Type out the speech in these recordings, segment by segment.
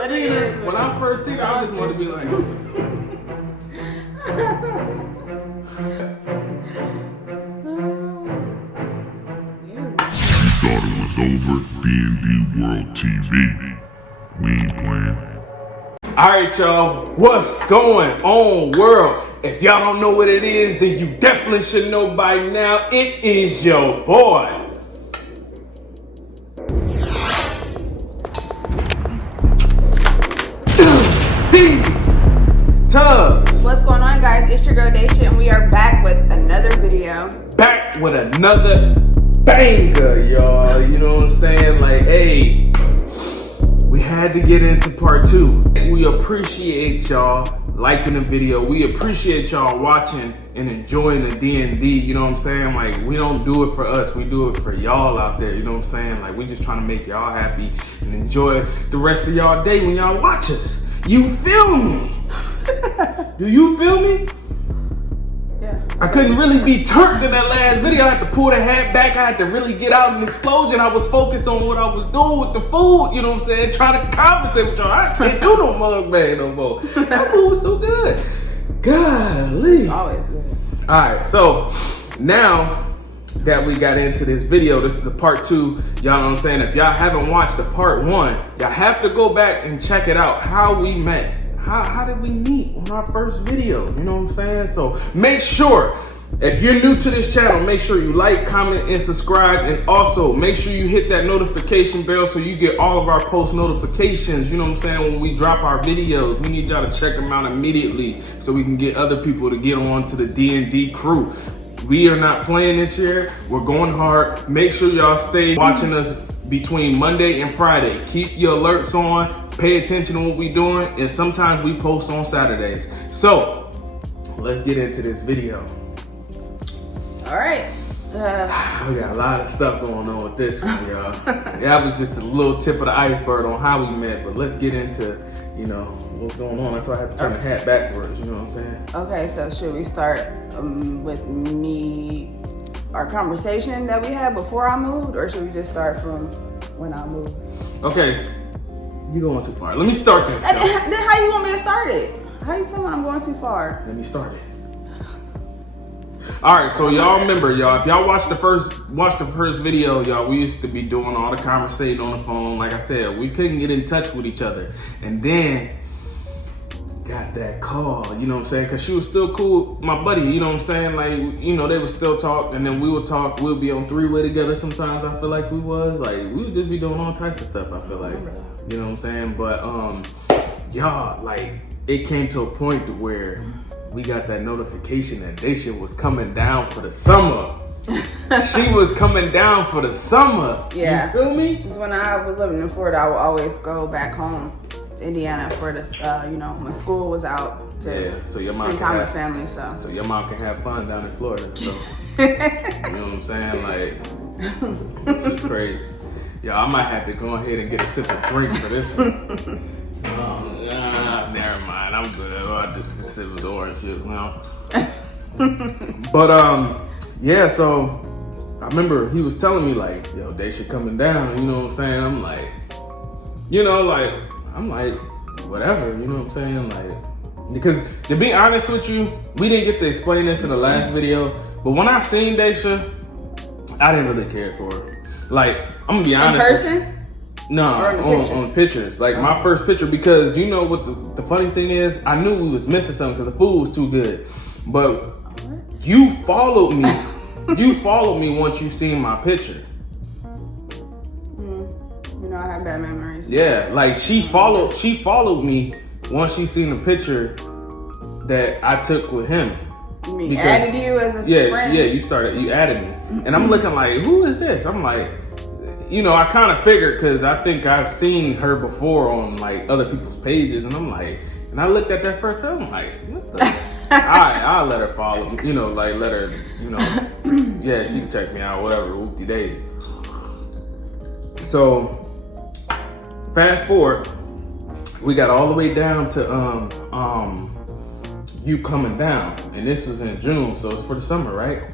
first seen her, I just wanted to be like. Thought it was over. D&D World TV. We ain't playing. Alright, y'all, what's going on, world? If y'all don't know what it is, then you definitely should know by now. It is your boy, D-Tubbs. What's going on, guys? It's your girl Daisha, and we are back with another video. Back with another banger, y'all. You know what I'm saying? Like, hey, we had to get into part 2. We appreciate y'all liking the video. We appreciate y'all watching and enjoying the D&D. You know what I'm saying? Like, we don't do it for us. We do it for y'all out there. You know what I'm saying? Like, we just trying to make y'all happy and enjoy the rest of y'all day when y'all watch us. You feel me? Do you feel me? Yeah. I couldn't really be turned in that last video. I had to pull the hat back. I had to really get out an explosion. I was focused on what I was doing with the food, you know what I'm saying? Trying to compensate with y'all. I can't do no mukbang no more. That food was too good. Golly. Always good. Alright, so now that we got into this video, this is the part 2. Y'all know what I'm saying? If y'all haven't watched the part 1, y'all have to go back and check it out. How we met. How did we meet on our first video? You know what I'm saying? So make sure, if you're new to this channel, make sure you like, comment, and subscribe. And also make sure you hit that notification bell so you get all of our post notifications. You know what I'm saying? When we drop our videos, we need y'all to check them out immediately so we can get other people to get on to the D&D crew. We are not playing this year. We're going hard. Make sure y'all stay watching us between Monday and Friday. Keep your alerts on. Pay attention to what we're doing. And sometimes we post on Saturdays. So, let's get into this video. All right. We got a lot of stuff going on with this one, y'all. That was just a little tip of the iceberg on how we met. But let's get into, you know, what's going on. That's why I have to turn the hat backwards. You know what I'm saying? Okay, so should we start with our conversation that we had before I moved, or should we just start from when I moved? Okay, you're going too far. Let me start this. Then how you want me to start it? How you tell me I'm going too far? Let me start it. All right, so y'all remember, y'all, if y'all watched the first video, y'all, we used to be doing all the conversating on the phone. Like I said, we couldn't get in touch with each other. And then got that call, you know what I'm saying? Because she was still cool with my buddy, you know what I'm saying? Like, you know, they would still talk, and then we would talk. We'll be on 3-way together sometimes, I feel like we was. Like, we would just be doing all types of stuff, I feel like. You know what I'm saying? But, y'all, like, it came to a point to where we got that notification that Daisha was coming down for the summer. She was coming down for the summer. Yeah. You feel me? Because when I was living in Florida, I would always go back home to Indiana for this, you know, when school was out to so your mom spend time with family. So your mom can have fun down in Florida. So you know what I'm saying? Like, this is crazy. Yeah, I might have to go ahead and get a sip of drink for this one. Never mind. I'm good. I just sip of the orange juice now. But yeah. So I remember he was telling me like, "Yo, Daisha coming down." You know what I'm saying? I'm like, you know, like I'm like, whatever. You know what I'm saying? Like, because to be honest with you, we didn't get to explain this in the last video. But when I seen Daisha, I didn't really care for her. Like, I'm gonna be honest. In person? No, on pictures. Like my first picture, because you know what the funny thing is, I knew we was missing something because the food was too good. But you followed me. You followed me once you seen my picture. You know, I have bad memories. Yeah, like she followed me once she seen the picture that I took with him. You mean added you as a friend? Yeah, you added me. And I'm looking like, who is this? I'm like, you know, I kind of figured because I think I've seen her before on like other people's pages, and I'm like, and I looked at that first time, I'm like, what the? Alright, I'll let her follow me, you know, like let her, you know, yeah, she can check me out, whatever, whoopty daisy. So, fast forward, we got all the way down to you coming down, and this was in June, so it's for the summer, right?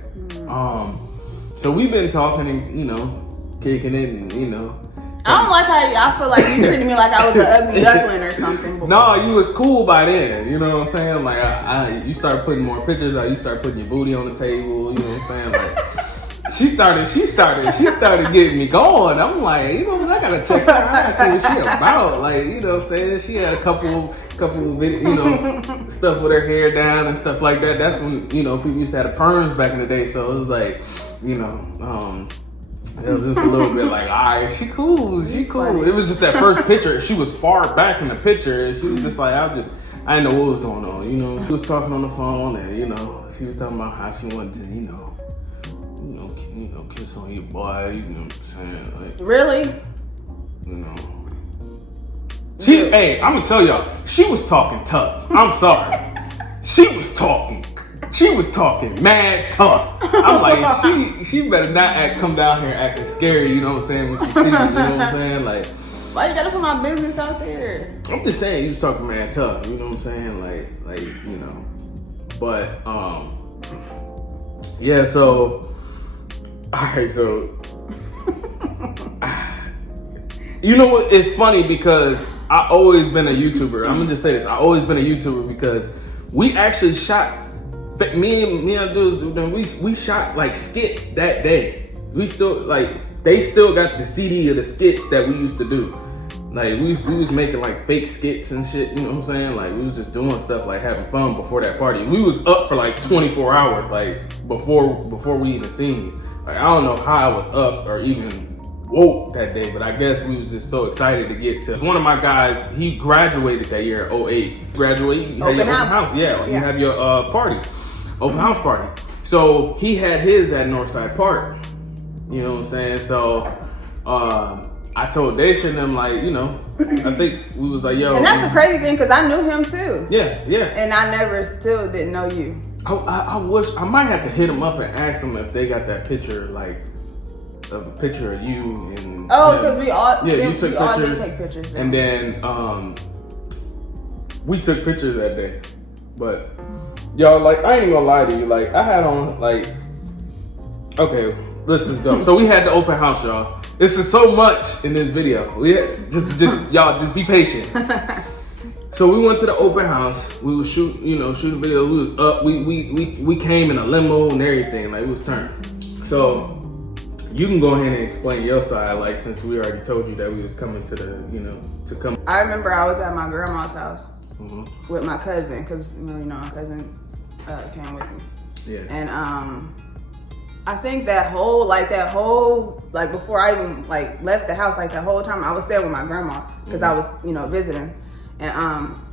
So we've been talking and, you know, kicking it and, you know, I don't like how I feel like you treated me like I was an ugly duckling or something. Before. No, you was cool by then. You know what I'm saying? Like, you start putting more pictures out. You start putting your booty on the table. You know what I'm saying? Like, she started getting me going. I'm like, you know what? I gotta check her out and see what she about. Like, you know what I'm saying? She had a couple of video, you know, stuff with her hair down and stuff like that. That's when, you know, people used to have the perms back in the day. So it was like, you know, it was just a little bit like, all right, she cool. It was just that first picture. She was far back in the picture, and she was just like, I didn't know what was going on. You know, she was talking on the phone, and you know, she was talking about how she wanted to, you know, kiss on your boy. You know what I'm saying? Like, really? You know, hey, I'm gonna tell y'all, she was talking tough. I'm sorry, she was talking mad tough. I'm like, she better not come down here acting scary, you know what I'm saying, when she see me, you know what I'm saying? Like, why you gotta put my business out there? I'm just saying, he was talking mad tough, you know what I'm saying? Like, you know. But, yeah, so, alright, so, you know what, it's funny because I always been a YouTuber. I'm gonna just say this, I always been a YouTuber because we actually shot, me and dudes, we shot like skits that day. We still, like, they still got the CD of the skits that we used to do. Like, we was making like fake skits and shit, you know what I'm saying? Like, we was just doing stuff, like having fun before that party. We was up for like 24 hours, like before we even seen you. Like, I don't know how I was up or even woke that day, but I guess we was just so excited to get to. One of my guys, he graduated that year, 08. Graduated, you had your open house. Yeah, you have your open house party. So he had his at Northside Park. You know what I'm saying? So I told Daisha and them, like, you know, I think we was like, yo. And that's the crazy thing, because I knew him too. Yeah. And I still didn't know you. I wish, I might have to hit them up and ask them if they got that picture, like, of a picture of you and because we all you took pictures, all did take pictures. And then we took pictures that day. But y'all, like, I ain't even gonna lie to you, like, I had on, like, okay, let's just go. So we had the open house, y'all. This is so much in this video. We had, just y'all, just be patient. So we went to the open house. We was shoot a video. We was up. We came in a limo and everything. Like, we was turned. So you can go ahead and explain your side, like, since we already told you that we was coming to the, you know, to come. I remember I was at my grandma's house with my cousin, because you know my cousin came with me. Yeah. And I think that whole before I even like left the house, like that whole time I was there with my grandma, because I was, you know, visiting. And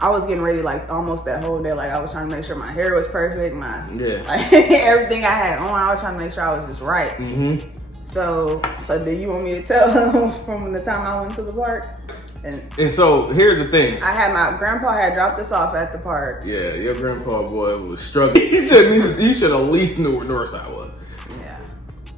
I was getting ready like almost that whole day. Like, I was trying to make sure my hair was perfect, like everything I had on. I was trying to make sure I was just right. So do you want me to tell them from the time I went to the park? And so here's the thing. My grandpa had dropped us off at the park. Yeah, your grandpa boy was struggling. He should at least knew where Northside was. Yeah.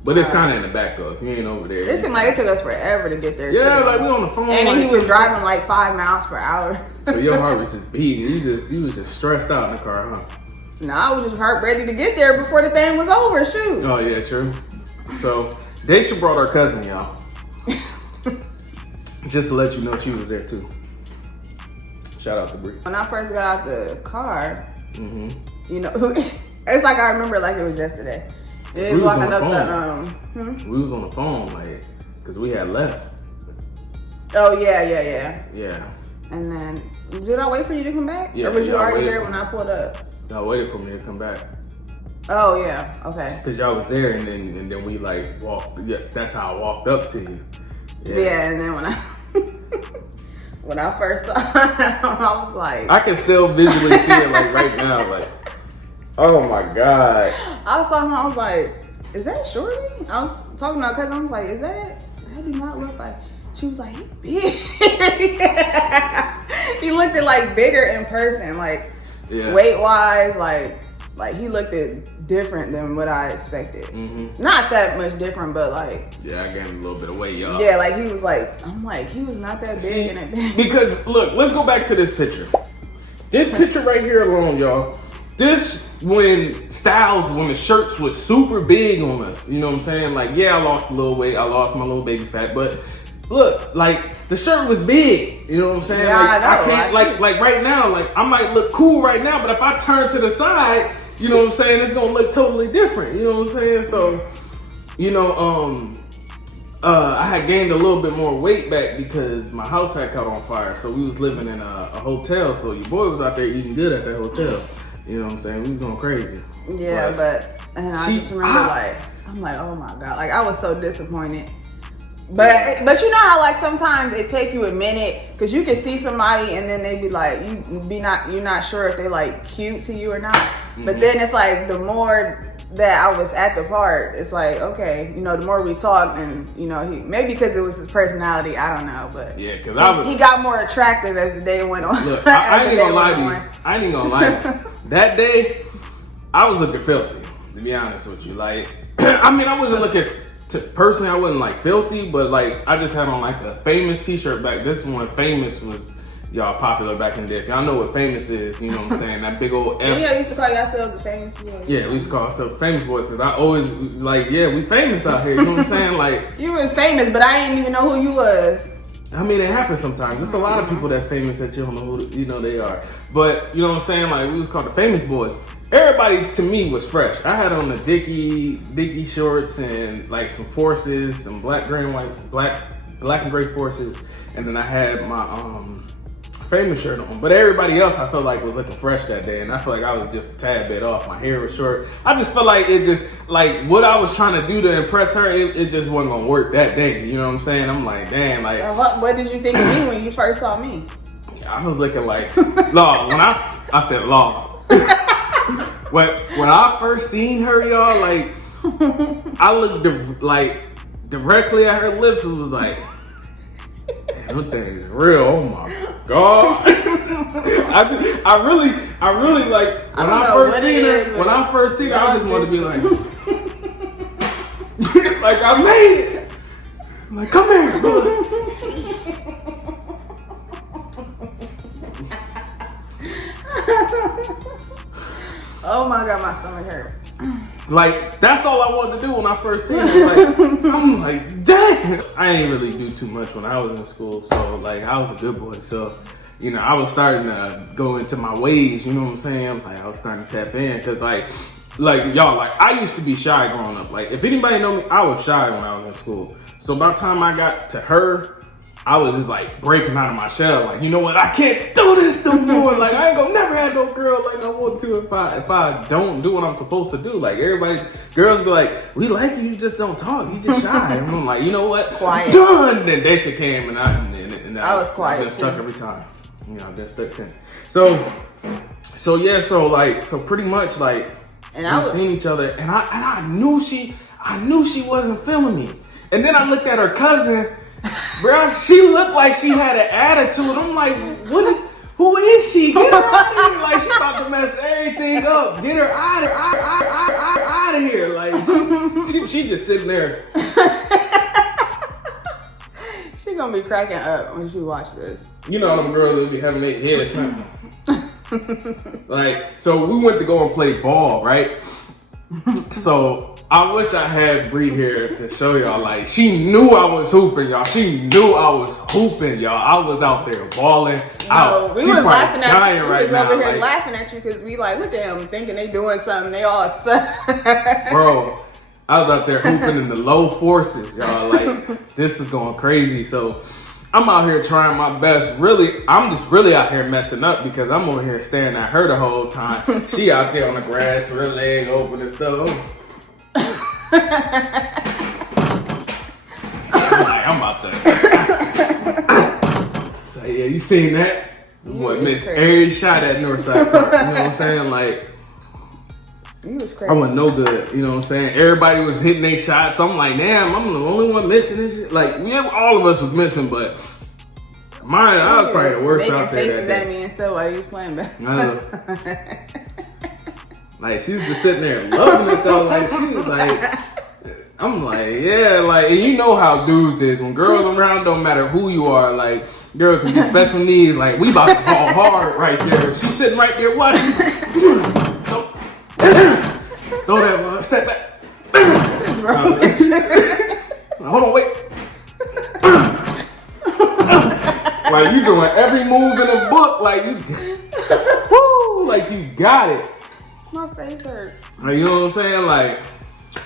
But it's kind of in the back though. If you ain't over there. It seemed like it took us forever to get there. Yeah, like we on the phone. And then he was driving like 5 miles per hour. So your heart was just beating. You was just stressed out in the car, huh? No, I was just ready to get there before the thing was over. Shoot. Oh yeah, true. So Daisha brought her cousin, y'all. Just to let you know she was there too. Shout out to Bree. When I first got out the car, you know, it's like I remember like it was yesterday. We was walking up the we was on the phone, like, cause we had left. Oh yeah. Yeah. And then did I wait for you to come back? Yeah. Or was you already there when I pulled up? Y'all waited for me to come back. Oh yeah. Okay. Cause y'all was there, and then we like walked. Yeah, that's how I walked up to you. Yeah, and then when I first saw him, I was like, I can still visually see it like right now, like, oh my God. I saw him, I was like, is that Shorty? I was talking to my cousin, I was like, that do not look like, she was like, he big. He looked like bigger in person, like weight wise, like he looked different than what I expected. Not that much different, but like. Yeah, I gained a little bit of weight, y'all. Yeah, like he was like, I'm like, he was not that big in it. Because look, let's go back to this picture. This picture right here alone, y'all. This when the shirts was super big on us. You know what I'm saying? Like, yeah, I lost a little weight. I lost my little baby fat, but look, like the shirt was big. You know what I'm saying? Yeah, like, I know. can't like right now, like I might look cool right now, but if I turn to the side, you know what I'm saying, it's gonna look totally different. You know what I'm saying? So, you know, I had gained a little bit more weight back because my house had caught on fire. So we was living in a hotel. So your boy was out there eating good at that hotel. You know what I'm saying? We was going crazy. Yeah, and I just remember I'm like, oh my God. Like I was so disappointed. But you know how like sometimes it take you a minute because you can see somebody and then they be like you're not sure if they like cute to you or not. Mm-hmm. But then it's like the more that I was at the part, it's like okay, you know, the more we talked and you know maybe because it was his personality, I don't know, but yeah, because he got more attractive as the day went on. Look, I ain't gonna lie to you. I ain't gonna lie to you. That day, I was looking filthy. To be honest with you, like I mean, I wasn't looking. Personally, I wasn't like filthy, but like I just had on like a Famous t-shirt back. This one, Famous, was y'all popular back in the day. If y'all know what Famous is, you know what I'm saying? That big old F. Yeah, used to call yourselves the Famous Boys. Yeah, we used to call ourselves Famous Boys because I always like, yeah, we famous out here. You know what I'm saying? Like you was famous, but I didn't even know who you was. I mean, it happens sometimes. There's a lot of people that's famous that you don't know who you know they are. But you know what I'm saying? Like we was called the Famous Boys. Everybody to me was fresh. I had on the Dickie shorts and like some Forces, some black and gray Forces, and then I had my Famous shirt on. But everybody else I felt like was looking fresh that day, and I feel like I was just a tad bit off. My hair was short. I just felt like it just like what I was trying to do to impress her, it just wasn't gonna work that day. You know what I'm saying? I'm like, damn, like what did you think of me when you first saw me? I was looking like Law. When I said Law. When I first seen her, y'all, like I looked directly at her lips and was like, damn, that thing is real. Oh my God. I really like when I first seen her, I just wanted to be like like I made it. I'm like, come here, bro. Oh my God, my stomach hurt. Like, that's all I wanted to do when I first seen her. Like, I'm like, dang. I ain't really do too much when I was in school. So, like, I was a good boy. So, you know, I was starting to go into my ways. You know what I'm saying? Like, I was starting to tap in. Because, like y'all, like, I used to be shy growing up. Like, if anybody know me, I was shy when I was in school. So, by the time I got to her, I was just like breaking out of my shell, like, you know what, I can't do this no more. Like, I ain't gonna never have no girl like I want to if I don't do what I'm supposed to do. Like, girls be like, we like you just don't talk, you just shy. And I'm like, you know what, quiet. Done. Then Daisha came and I was quiet. I've been stuck every time. You know, I've been stuck since. So pretty much like we seen each other, and I knew she wasn't feeling me. And then I looked at her cousin. Bro, she looked like she had an attitude. I'm like, who is she? Get her out of here. Like, she about to mess everything up. Get her out of here. Like, she just sitting there. She gonna be cracking up when she watch this. You know how the girls will be having their head snapping. Like, so we went to go and play ball, right? So I wish I had Bree here to show y'all. Like, she knew I was hooping, y'all. She knew I was hooping, y'all. I was out there balling out. We was laughing at you. We was over here laughing at you because we like, look at them thinking they doing something. They all suck. Bro, I was out there hooping in the low Forces, y'all. Like, this is going crazy. So I'm out here trying my best. Really, I'm just really out here messing up because I'm over here staring at her the whole time. She out there on the grass, her leg open and stuff. I'm about to. So yeah, you seen that? What, missed every shot at Northside Park. You know what I'm saying? Like, you was crazy. I wasn't no good. You know what I'm saying? Everybody was hitting their shots. I'm like, damn, I'm the only one missing this shit. Like, all of us was missing, but mine, I was probably the worst out there. That me and stuff while you was playing back. Like, she was just sitting there loving it though. Like, she was like, I'm like, yeah, like, and you know how dudes is. When girls around, don't matter who you are. Like, girl can be special needs. Like, we about to ball hard right there. She's sitting right there watching. Throw that one. Step back. Hold on, wait. Like you doing every move in the book, like you, woo, like you got it. My face hurt. Like, you know what I'm saying? Like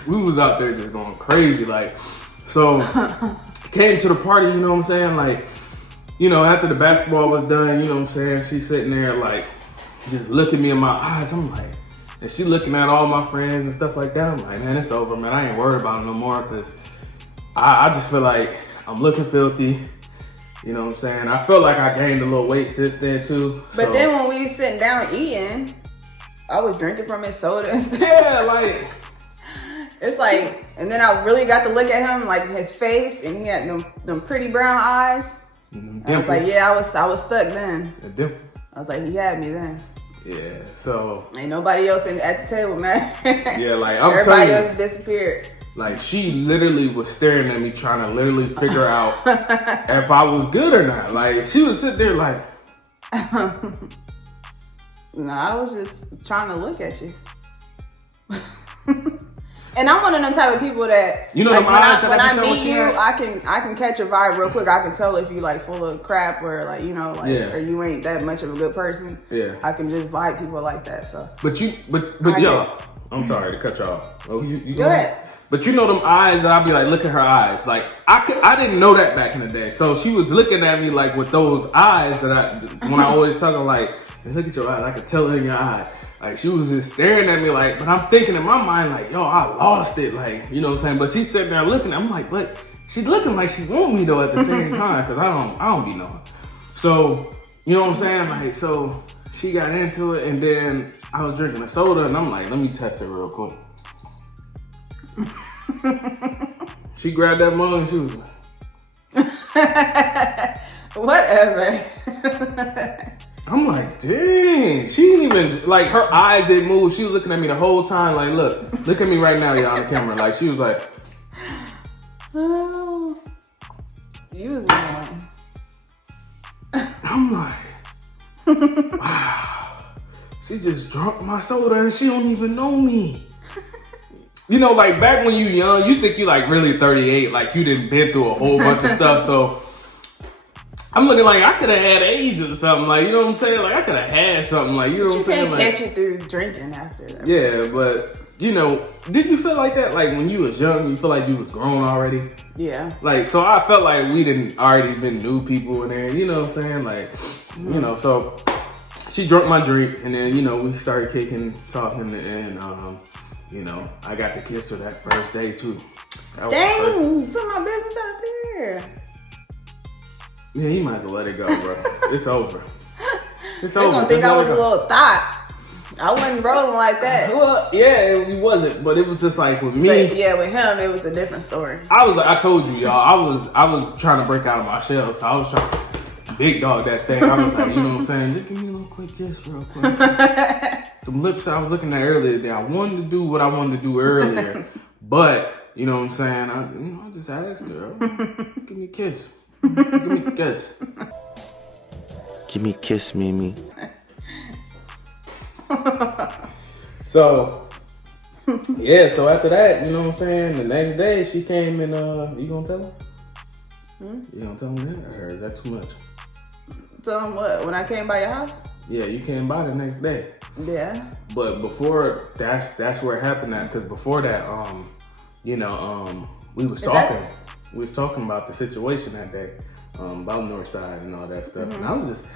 we was out there just going crazy. Like so, came to the party. You know what I'm saying? Like you know after the basketball was done, you know what I'm saying? She's sitting there like just looking me in my eyes. I'm like, and she looking at all my friends and stuff like that. I'm like, man, it's over, man. I ain't worried about it no more because I just feel like I'm looking filthy. You know what I'm saying? I feel like I gained a little weight since then too. But so. then when we was sitting down eating, I was drinking from his soda and stuff. Yeah, like it's like, and then I really got to look at him, like his face, and he had them pretty brown eyes. I was like, yeah, I was stuck then. I was like, he had me then. Yeah, so ain't nobody else at the table, man. Yeah, like I'm everybody telling you, else disappeared. Like she literally was staring at me, trying to literally figure out if I was good or not. Like she was sitting there like, no, I was just trying to look at you. And I'm one of them type of people that, you know, like, when I meet you, I can catch a vibe real quick. I can tell if you like full of crap or like, you know, like, or you ain't that much of a good person. Yeah, I can just vibe people like that. So, but y'all, I'm sorry to cut y'all. Oh, you go ahead. But you know them eyes, I'll be like, look at her eyes. Like I didn't know that back in the day. So she was looking at me like with those eyes that when I always tell her like, hey, look at your eyes. I could tell it in your eye. Like she was just staring at me like, but I'm thinking in my mind like, yo, I lost it. Like, you know what I'm saying? But she's sitting there looking. I'm like, but she's looking like she want me though at the same time because I don't be knowing. So you know what I'm saying? Like, so she got into it, and then I was drinking a soda, and I'm like, let me test it real quick. She grabbed that mug and she was like, whatever. I'm like, dang, she didn't even, like, her eyes didn't move. She was looking at me the whole time, like, look at me right now, y'all, on the camera. Like, she was like, oh, you was annoying. I'm like, wow, she just drunk my soda and she don't even know me. You know, like back when you young, you think you like really 38, like you done been through a whole bunch of stuff. So I'm looking like I could have had AIDS or something, like, you know what I'm saying? Like I could have had something, like, you know what I'm saying? You can't like, catch you through drinking after that. Yeah, but you know, did you feel like that? Like when you was young, you feel like you was grown already? Yeah. Like, so I felt like we didn't already been new people in there, you know what I'm saying? Like, you know, so she drank my drink and then, you know, we started kicking, talking, and you know, I got to kiss her that first day too. Dang, you put my business out there. Yeah, you might as well let it go, bro. It's over. It's They're over. gonna think I was a little thought. I wasn't rolling like that. Well, yeah, it wasn't, but it was just like with me. But yeah, with him, it was a different story. I told you, y'all, I was trying to break out of my shell, so I was trying to big dog that thing. I was like, you know what I'm saying? Just give me a little quick kiss real quick. The lips that I was looking at earlier today, I wanted to do what I wanted to do earlier, but you know what I'm saying? I just asked her, give me a kiss. Give me a kiss. Give me a kiss, Mimi. So, yeah, so after that, you know what I'm saying? The next day she came and, you gonna tell her? You gonna tell him that? Or is that too much? Tell him what? When I came by your house? Yeah, you came by the next day. Yeah. But before, that's where it happened at. Because before that, you know, we was talking. We was talking about the situation that day, about Northside and all that stuff. And I was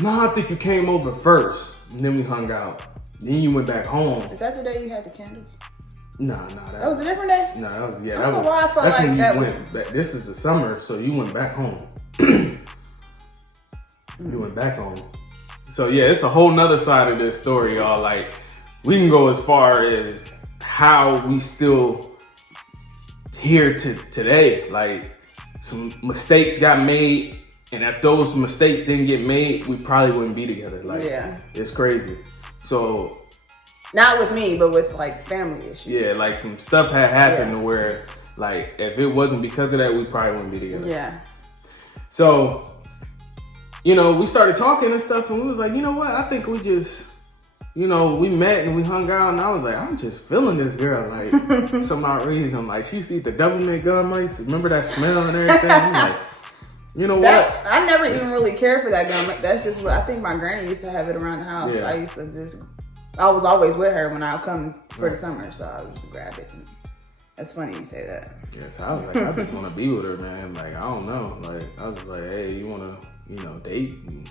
no, I think you came over first, and then we hung out. Then you went back home. Is that the day you had the candles? Nah, that was a different day. No, that was, yeah, I don't know why I felt that's like when you that went. This is the summer, so you went back home. You went back home. So yeah, it's a whole nother side of this story, y'all. Like, we can go as far as how we still here to today. Like, some mistakes got made, and if those mistakes didn't get made, we probably wouldn't be together. Like, yeah, it's crazy. So, not with me, but with like family issues. Yeah, like some stuff had happened to where, like, if it wasn't because of that, we probably wouldn't be together. Yeah. So, you know, we started talking and stuff, and we was like, you know what? I think we just, you know, we met and we hung out, and I was like, I'm just feeling this girl, like, some odd reason. Like, she used to eat the Doublemint gum mice. Remember that smell and everything? I'm like, You know That what? I never even really cared for that gun. Like, that's just what I think my granny used to have it around the house. Yeah. I was always with her when I would come for the summer, so I would just grab it. That's funny you say that. Yes, I was like, I just want to be with her, man. Like, I don't know. Like, I was like, hey, you want to, date? And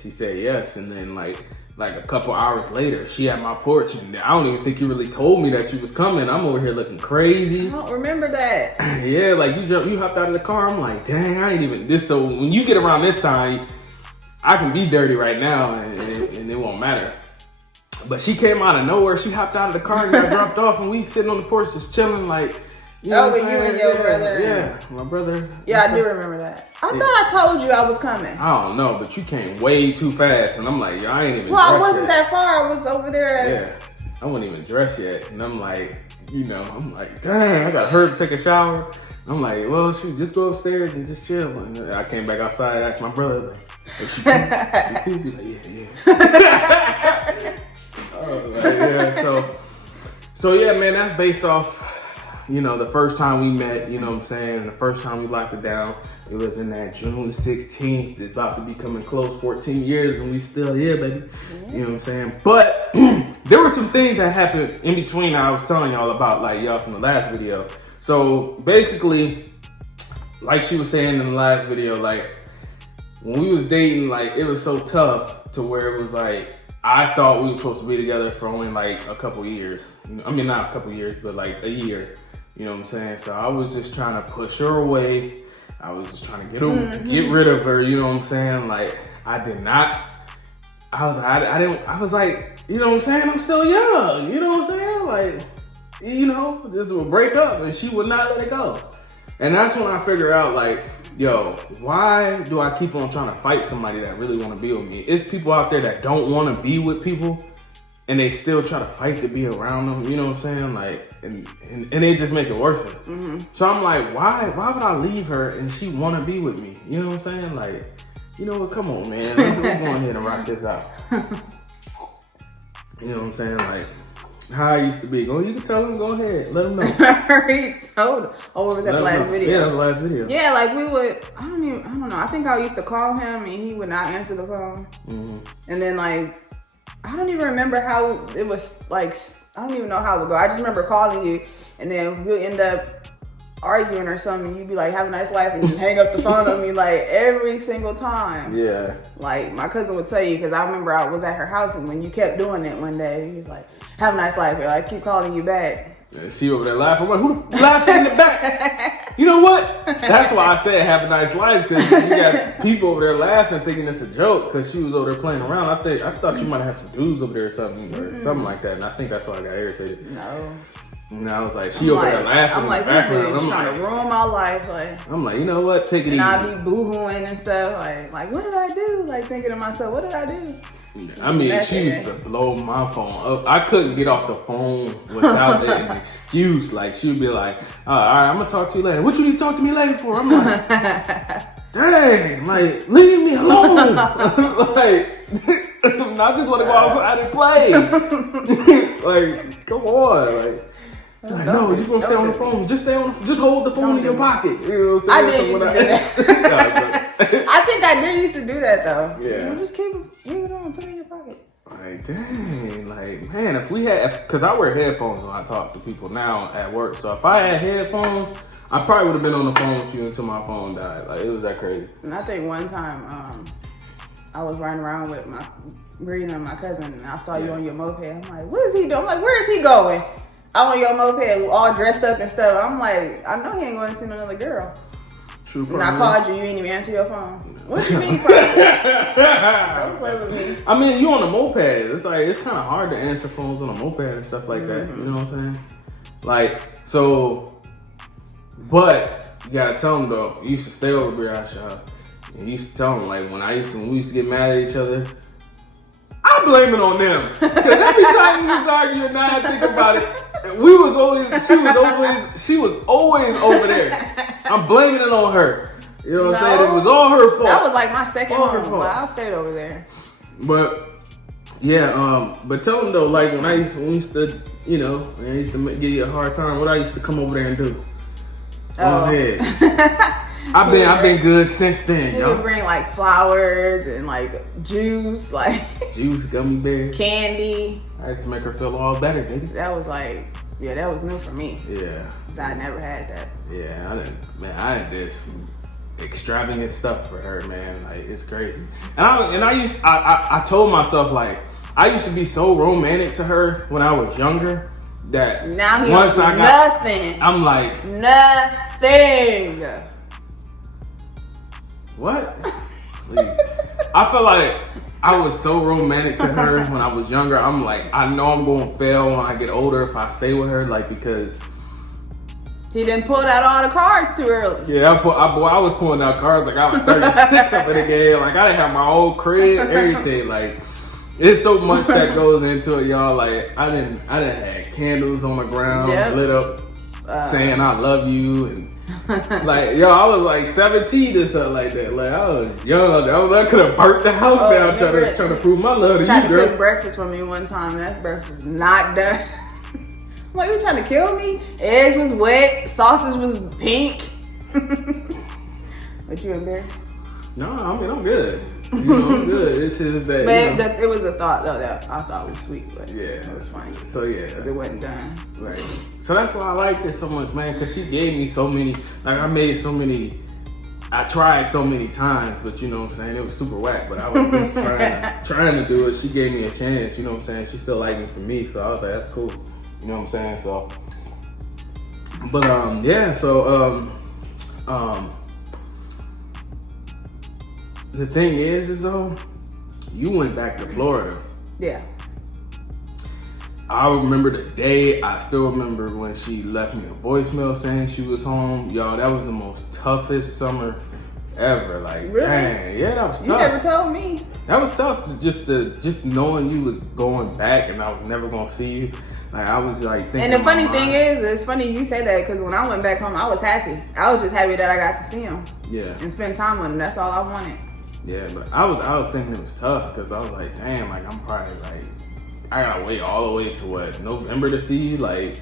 she said yes. And then, like a couple hours later, she at my porch. And I don't even think you really told me that you was coming. I'm over here looking crazy. I don't remember that. Yeah, like, you hopped out of the car. I'm like, dang, I ain't even this. So when you get around this time, I can be dirty right now and it won't matter. But she came out of nowhere. She hopped out of the car and got dropped off, and we sitting on the porch just chilling, like. You know with you and your brother. Yeah, my brother. Yeah, I do remember that. I thought I told you I was coming. I don't know, but you came way too fast, and I'm like, yo, I ain't even. Well, I dressed wasn't yet. that far. I was over there. Yeah, I wasn't even dressed yet, and I'm like, I'm like, dang, I got hurt to take a shower. I'm like, well, shoot, just go upstairs and just chill. And I came back outside, asked my brother, I was like, hey, she cool? He's like, yeah. So yeah, man, that's based off, the first time we met, you know what I'm saying? The first time we locked it down, it was in that June 16th. It's about to be coming close, 14 years, and we still here, baby. You know what I'm saying? But there were some things that happened in between that I was telling y'all about, like y'all from the last video. So basically, like she was saying in the last video, like when we was dating, like it was so tough to where it was like, I thought we were supposed to be together for only like a couple years. I mean, not a couple years, but like a year. You know what I'm saying? So I was just trying to push her away. I was just trying to get rid of her. You know what I'm saying? Like I did not. I was like, you know what I'm saying? I'm still young. You know what I'm saying? Like, this will break up, and she would not let it go. And that's when I figure out, like, yo, why do I keep on trying to fight somebody that really want to be with me? It's people out there that don't want to be with people, and they still try to fight to be around them. You know what I'm saying? Like, and they just make it worse. So I'm like, why would I leave her and she want to be with me? You know what I'm saying? Like, you know what? Come on, man. Let's go ahead and rock this out. You know what I'm saying? Like, how I used to be. You can tell them. Go ahead. Let them know. I already told. Oh, what was that Let 'em last know. video? Yeah, that was the last video. Yeah, like we would. I don't know. I think I used to call him and he would not answer the phone. And then like, I don't even remember how it was. Like, I don't even know how it would go. I just remember calling you, and then we'll end up arguing or something. You'd be like, "Have a nice life," and you hang up the phone on me like every single time. Yeah. Like my cousin would tell you, because I remember I was at her house and when you kept doing it one day, he was like, "Have a nice life," and I keep calling you back. Yeah, she over there laughing. Who laughing in the back? You know what? That's why I said have a nice life, because you got people over there laughing, thinking it's a joke, because she was over there playing around. I thought you might have had some dudes over there or something like that, and I think that's why I got irritated. No. And I was like, she over there laughing. I'm like, in the background. this dude's trying to ruin my life. Like, I'm like, you know what? Take it easy. and I be boohooing and stuff. Like, what did I do? Like thinking to myself, what did I do? I mean, she used to blow my phone up. I couldn't get off the phone without an excuse. Like, she would be like, all right, I'm going to talk to you later. What you need to talk to me later for? I'm like, dang, like, leave me alone. Like, I just want to go outside and play. Like, come on. Like, no, you're going to stay on the phone. Just hold the phone in your pocket. You know what I'm saying? I did used to do that. I think I did used to do that though. Yeah. Just keep it on, put it in your pocket. Like, dang, like, man, if we had, because I wear headphones when I talk to people now at work. So if I had headphones, I probably would have been on the phone with you until my phone died. Like, it was that crazy. And I think one time, I was riding around with breathing on my cousin, and I saw you on your moped. I'm like, what is he doing? I'm like, where is he going? I'm on your moped, all dressed up and stuff. I'm like, I know he ain't going to see another girl. True. And I called you, you didn't even answer your phone. What you mean, don't play with me. I mean, you on a moped. It's like, it's kind of hard to answer phones on a moped and stuff like that. You know what I'm saying? Like, so, but you gotta tell them though, you used to stay over Brianna's house. And you used to tell them, like, when we used to get mad at each other, I blame it on them. Because every time we was arguing, now I think about it, she was always over there. I'm blaming it on her. You know what I'm saying? It was all her fault. That was like my second All her home, fault. but I stayed over there. But yeah, but tell them though, like when I used to, you know, when I used to give you a hard time, what I used to come over there and do. Go ahead. I've been good since then, He would yo. bring like flowers and like juice, like Juice, gummy bears. candy. I used to make her feel all better, baby. That was like, yeah, that was new for me. Yeah. 'Cause I never had that. Yeah, I did some extravagant stuff for her, man. Like, it's crazy. And I told myself, like, I used to be so romantic to her when I was younger that Now he once don't I do got, nothing. I'm like, Nothing. what? Please. I feel like I was so romantic to her when I was younger. I'm like, I know I'm going to fail when I get older if I stay with her, like, because He didn't pull out all the cards too early. yeah, I was pulling out cards like I was 36 up in the game. Like, I didn't have my own crib, everything. Like, it's so much that goes into it, y'all. Like, I didn't have candles on the ground, Yep. lit up, saying I love you, and like, yo, I was like 17 or something like that. Like, I was young. I could have burnt the house Oh, down remember trying to prove my love to Tried you, to girl. cook breakfast for me one time. That breakfast was not done. I'm like, you trying to kill me? Eggs was wet. Sausage was pink. But you embarrassed? No, I mean, I'm good. You know, I'm good. It's just that. But you know, it was a thought though that I thought was sweet. But yeah, it was funny. So yeah, It wasn't done. right. So that's why I liked her so much, man, because she gave me so many. Like, I tried so many times, but you know what I'm saying, it was super whack. But I was just trying to do it. She gave me a chance. You know what I'm saying. She still liked me for me, so I was like, that's cool. You know what I'm saying. So, but yeah. So the thing is though, you went back to Florida. Yeah. I remember the day. I still remember when she left me a voicemail saying she was home. Y'all, that was the most toughest summer ever. Like, Really? dang, yeah, that was tough. You never told me. That was tough. Just knowing you was going back and I was never gonna see you. Like, I was like thinking. And the in my funny thing mind, is, it's funny you say that because when I went back home, I was happy. I was just happy that I got to see him yeah, and spend time with him. That's all I wanted. yeah, but I was thinking it was tough because I was like, damn, like I'm probably like I gotta wait all the way to what, November to see you, like.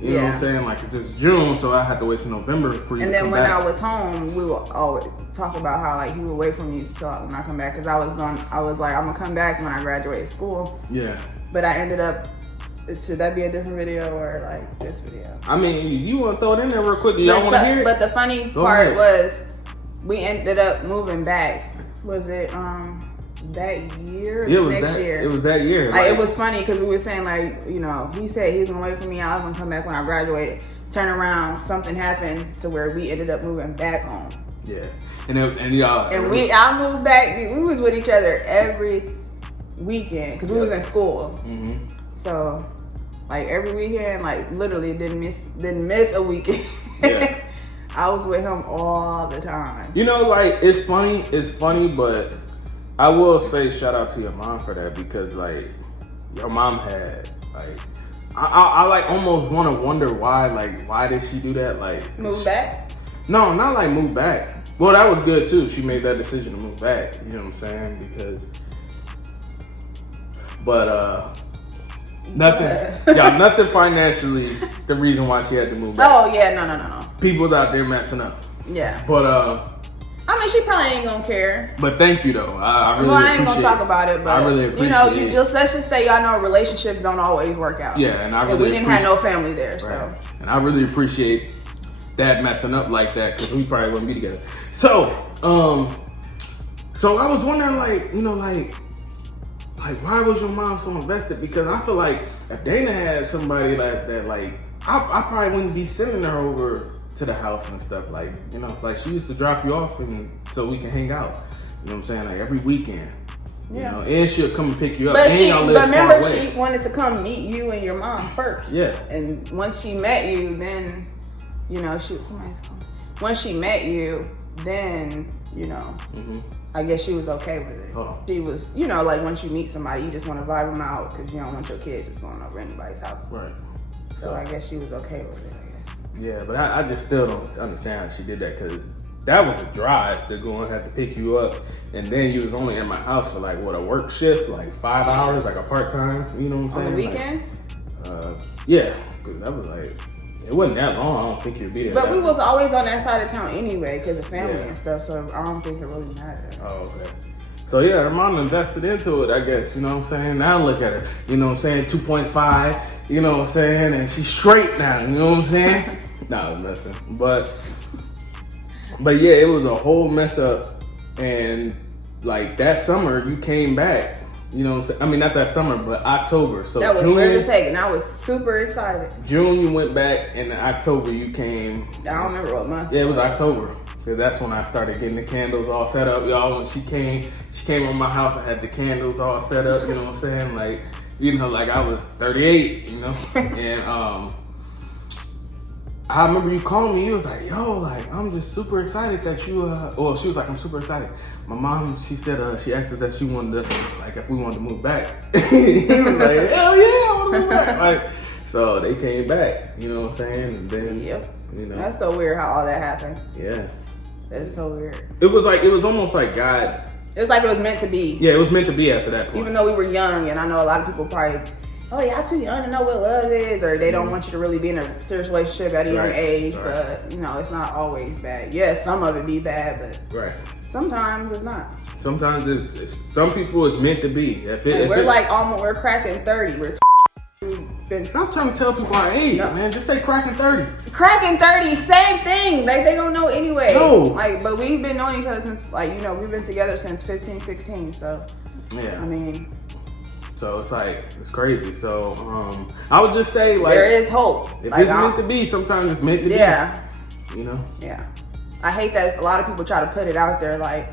You know what I'm Yeah. saying? Like, it's just June, so I had to wait till November for you And to then come when back. I was home, we would always talk about how like he would wait for me till when I come back because I was like I'm gonna come back when I graduate school. Yeah. But I ended up. Should that be a different video or like this video? I mean, you want to throw it in there real quick? Do y'all want to hear it? But the funny Go part ahead. was we ended up moving back. Was it that year? Or Yeah, it was next that, year. It was that year. Like, it was funny because we were saying like, you know, he said he was gonna wait for me. I was gonna come back when I graduated. Turn around, something happened to where we ended up moving back home. Yeah. And y'all. And I moved back. We was with each other every weekend because we was in school. hmm So, like every weekend, like literally didn't miss a weekend. Yeah. I was with him all the time. You know, like, it's funny, but I will say shout out to your mom for that because, like, your mom had, like, I like almost want to wonder why did she do that? Like, Move back? No, not like move back. Well, that was good too. She made that decision to move back. You know what I'm saying? Because, but nothing financially. The reason why she had to move back. Oh yeah, no. People's out there messing up. Yeah. But I mean, she probably ain't gonna care. but thank you though. I really Well, I ain't gonna appreciate talk about it, but I really you know, appreciate it. let's just say y'all know relationships don't always work out. Yeah, and I And really we didn't have no appreciate- family there, Right. so And I really appreciate that messing up like that because we probably wouldn't be together. So, so I was wondering, like, you know, like why was your mom so invested? Because I feel like if Dana had somebody like that, like, I probably wouldn't be sending her over to the house and stuff. Like, you know, it's like she used to drop you off and so we can hang out. You know what I'm saying? Like every weekend. You Yeah. know, and she'll come and pick you up. But and y'all live far remember, away. she wanted to come meet you and your mom first. Yeah. And once she met you, then, you know, somebody's calling. Once she met you, then, you know, Mhm. I guess she was okay with it. Hold on. She was, you know, like once you meet somebody, you just want to vibe them out because you don't want your kid just going over anybody's house. Right. So I guess she was okay with it, I guess. Yeah, but I just still don't understand how she did that because that was a drive to go and have to pick you up, and then you was only in my house for like what, a work shift, like 5 hours, like a part time. You know what I'm saying? On the weekend? Like, yeah, 'cause that was like It wasn't that long. I don't think you'd be there. But that we was long. always on that side of town anyway because of family Yeah. and stuff. So I don't think it really mattered. Oh, okay. So yeah, her mom invested into it, I guess. You know what I'm saying? Now look at her. You know what I'm saying? 2.5. You know what I'm saying? And she's straight now. You know what I'm saying? No, listen. But yeah, it was a whole mess up. And like that summer, you came back. You know what I'm saying? I mean, not that summer, but October. So That was June, weird as heck, and I was super excited. June you went back, and in October you came. I don't remember what month. Yeah, it was October. Cause that's when I started getting the candles all set up, y'all. When she came on my house. I had the candles all set up. You know what I'm saying? Like, you know, like I was 38. You know, and I remember you calling me. You was like, "Yo, like I'm just super excited that you." Well, she was like, "I'm super excited." My mom, she said, she asked us if she wanted us, like, if we wanted to move back. He was like, "Hell yeah, I want to move back!" Like, so they came back. You know what I'm saying? And then, Yep. you know, That's so weird how all that happened. yeah. That's so weird. It was almost like God. It was like it was meant to be. Yeah, it was meant to be after that point. Even though we were young, and I know a lot of people probably, oh, y'all too young to know what love is, or they don't want you to really be in a serious relationship at a young Right. age. Right. But, you know, it's not always bad. Yes, some of it be bad, but Right. sometimes it's not. Sometimes it's some people it's meant to be. And we're like almost, we're cracking 30. We've been stop trying to tell people our age, No. man. Just say cracking 30. cracking 30, same thing. Like, they don't know anyway. No. Like, but we've been knowing each other since, like, you know, we've been together since 15, 16. So, Yeah. I mean, So it's like it's crazy. So I would just say like there is hope. if Like, it's meant to be, sometimes it's meant to yeah. be. You know? Yeah. I hate that a lot of people try to put it out there like,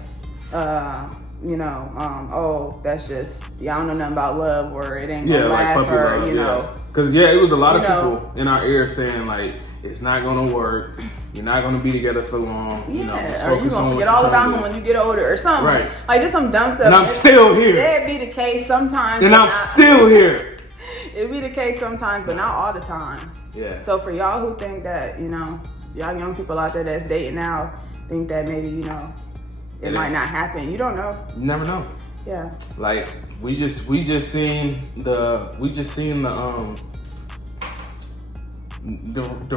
you know, oh, that's just, y'all don't know nothing about love, or it ain't Yeah, gonna like last, puppy or, love, you know. Because yeah, it was a lot of You know. people in our ear saying like it's not gonna work. You're not gonna be together for long. You know, Yeah, or you focus on gonna what forget you're all trying about to him do. when you get older, or something. Right. Like, just some dumb stuff. And I'm still here. That'd be the case sometimes. And but I'm not- still here. It'd be the case sometimes, but not all the time. Yeah. So for y'all who think that, you know, y'all young people out there that's dating now, think that maybe, you know, it might not happen. You don't know. You never know. Yeah. Like we just seen the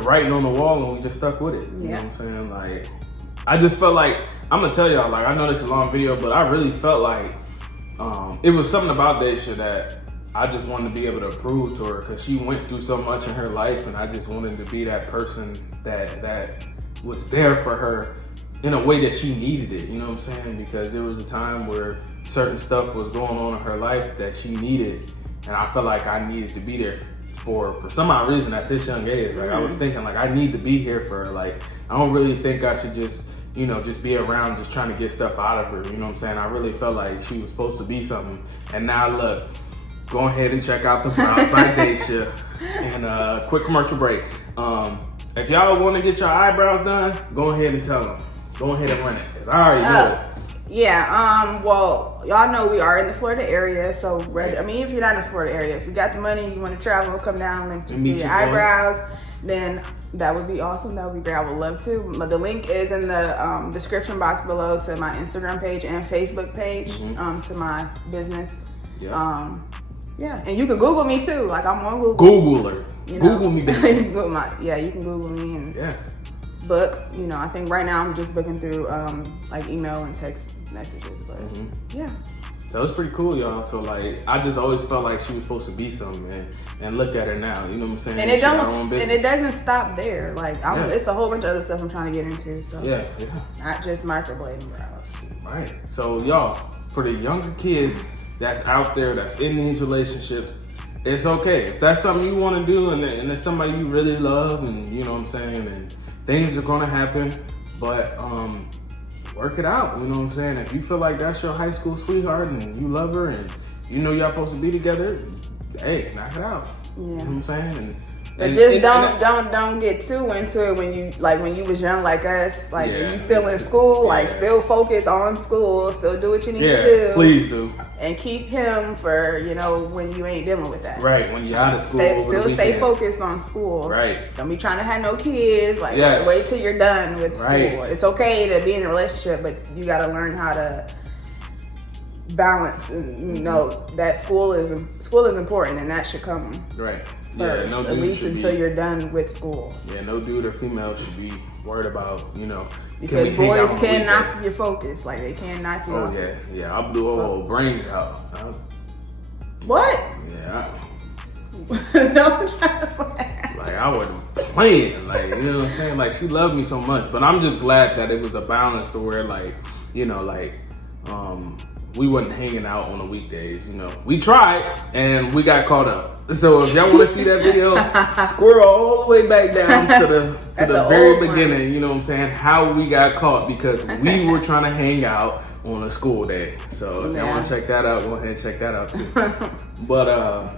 writing on the wall and we just stuck with it. You know Yeah. what I'm saying? Like I just felt like I'm gonna tell y'all, like I know this is a long video, but I really felt like it was something about Daisha that I just wanted to be able to prove to her because she went through so much in her life, and I just wanted to be that person that was there for her in a way that she needed it. You know what I'm saying? Because there was a time where certain stuff was going on in her life that she needed, and I felt like I needed to be there for some odd reason at this young age. Like I was thinking like I need to be here for her. Like I don't really think I should just, you know, just be around just trying to get stuff out of her. You know what I'm saying? I really felt like she was supposed to be something. And now look, go ahead and check out The Browns by Daisha. And quick commercial break. If y'all want to get your eyebrows done, go ahead and tell them. Go ahead and run it, because I already know it. Yeah, well, y'all know we are in the Florida area, so I mean, if you're not in the Florida area, if you got the money, you want to travel, come down and And meet do your your boys. eyebrows, then that would be awesome. That would be great. I would love to. But the link is in the description box below to my Instagram page and Facebook page, to my business. Yeah. Yeah, and you can Google me too. Like, I'm on Google. Google her. you know. Google me, You baby. can Google you can Google me and Yeah. book. You know, I think right now I'm just booking through like email and text messages. But yeah. So it's pretty cool, y'all. So like, I just always felt like she was supposed to be something, man. And look at her now. You know what I'm saying? And it She got her own don't, and business. it doesn't stop there. Like, Yeah. it's a whole bunch of other stuff I'm trying to get into. So Yeah. not just microblading brows. Right. So y'all, for the younger kids that's out there, that's in these relationships, it's okay. If that's something you want to do and it's somebody you really love, and you know what I'm saying, and things are gonna happen, but work it out. You know what I'm saying? If you feel like that's your high school sweetheart and you love her and you know y'all supposed to be together, hey, knock it out. You know what I'm saying? But just don't get too into it when you was young like us. Like, Yeah, if you still in it's- school, like yeah. still focus on school, still do what you need Yeah, to do. please do. And keep him for, you know, when you ain't dealing with that. Right, when you're out of school. Stay, over the still stay weekend. focused on school. Right. Don't be trying to have no kids. Like, Yes. wait till you're done with Right. school. It's okay to be in a relationship, but you got to learn how to balance. And, you know, that school is important, and that should come Right. first, no at dude least should until be- you're done with school. Yeah, no dude or female should be worried about, you know, Because can we hang out boys on a can weekday? knock your focus. Like, they can knock you Oh off. yeah, I'll do a whole brains out. What? Yeah, Don't try to like I wasn't playing, like, you know what I'm saying? Like, she loved me so much, but I'm just glad that it was a balance to where, like, you know, like, we wasn't hanging out on the weekdays, you know. We tried and we got caught up. So if y'all want to see that video, scroll all the way back down to the That's the very old one. beginning, you know what I'm saying? How we got caught because we were trying to hang out on a school day. So if y'all want to check that out, go ahead and check that out too. But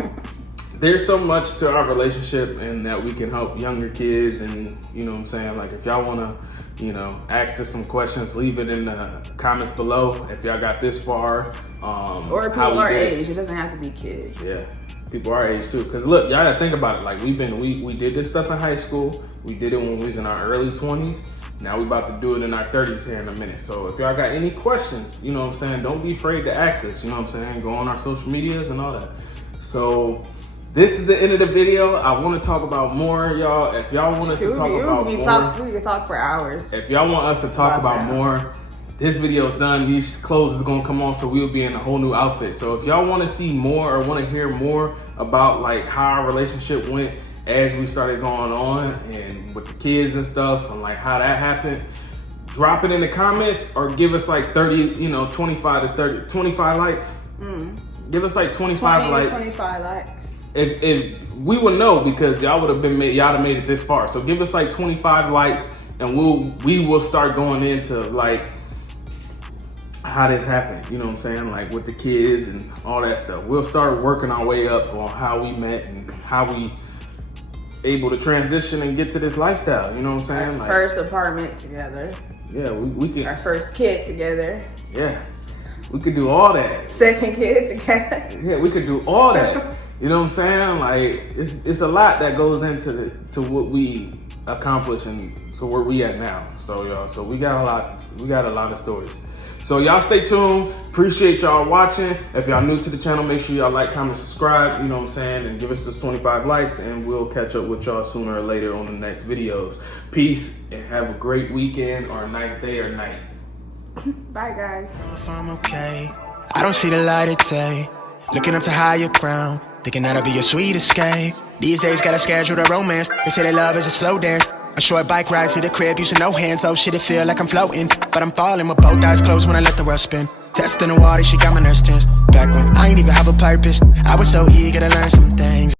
there's so much to our relationship and that we can help younger kids, and you know what I'm saying, like if y'all want to, you know, ask us some questions, leave it in the comments below if y'all got this far, or how people we our did it. age. It doesn't have to be kids. Yeah, people our age too, because look, y'all gotta think about it, like we did this stuff in high school, we did it when we was in our early 20s. Now we about to do it in our 30s here in a minute. So if y'all got any questions, you know what I'm saying, don't be afraid to ask us, you know what I'm saying, go on our social medias and all that. So this is the end of the video. I want to talk about more, y'all. If y'all want us to talk about more, We could talk for hours. if y'all want us to talk about that. more, this video is done. These clothes is gonna come on, so we'll be in a whole new outfit. So if y'all want to see more or want to hear more about like how our relationship went as we started going on and with the kids and stuff and like how that happened, drop it in the comments or give us like 25 likes. Give us like 25 20, likes. 25 likes. If we would know, because y'all would have y'all have made it this far. So give us like 25 likes and we will start going into like how this happened, you know what I'm saying, like with the kids and all that stuff. We'll start working our way up on how we met and how we able to transition and get to this lifestyle, you know what I'm saying? Like, First apartment together. yeah, we Our can, first kid together. yeah, we could do all that. Second kid together. Yeah, we could do all that. You know what I'm saying? Like it's a lot that goes into what we accomplish and to where we at now. So y'all, so we got a lot of stories. So y'all stay tuned. Appreciate y'all watching. If y'all new to the channel, make sure y'all like, comment, subscribe, you know what I'm saying, and give us those 25 likes, and we'll catch up with y'all sooner or later on the next videos. Peace, and have a great weekend or a nice day or night. Bye, guys. If I'm okay, I don't see the light of day. Looking up to higher ground, thinking that'll be your sweet escape. These days gotta schedule the romance. They say that love is a slow dance. A short bike ride to the crib using no hands. Oh shit, it feel like I'm floating, but I'm falling with both eyes closed when I let the world spin. Testing the water, she got my nerves tense. Back when I ain't even have a purpose, I was so eager to learn some things.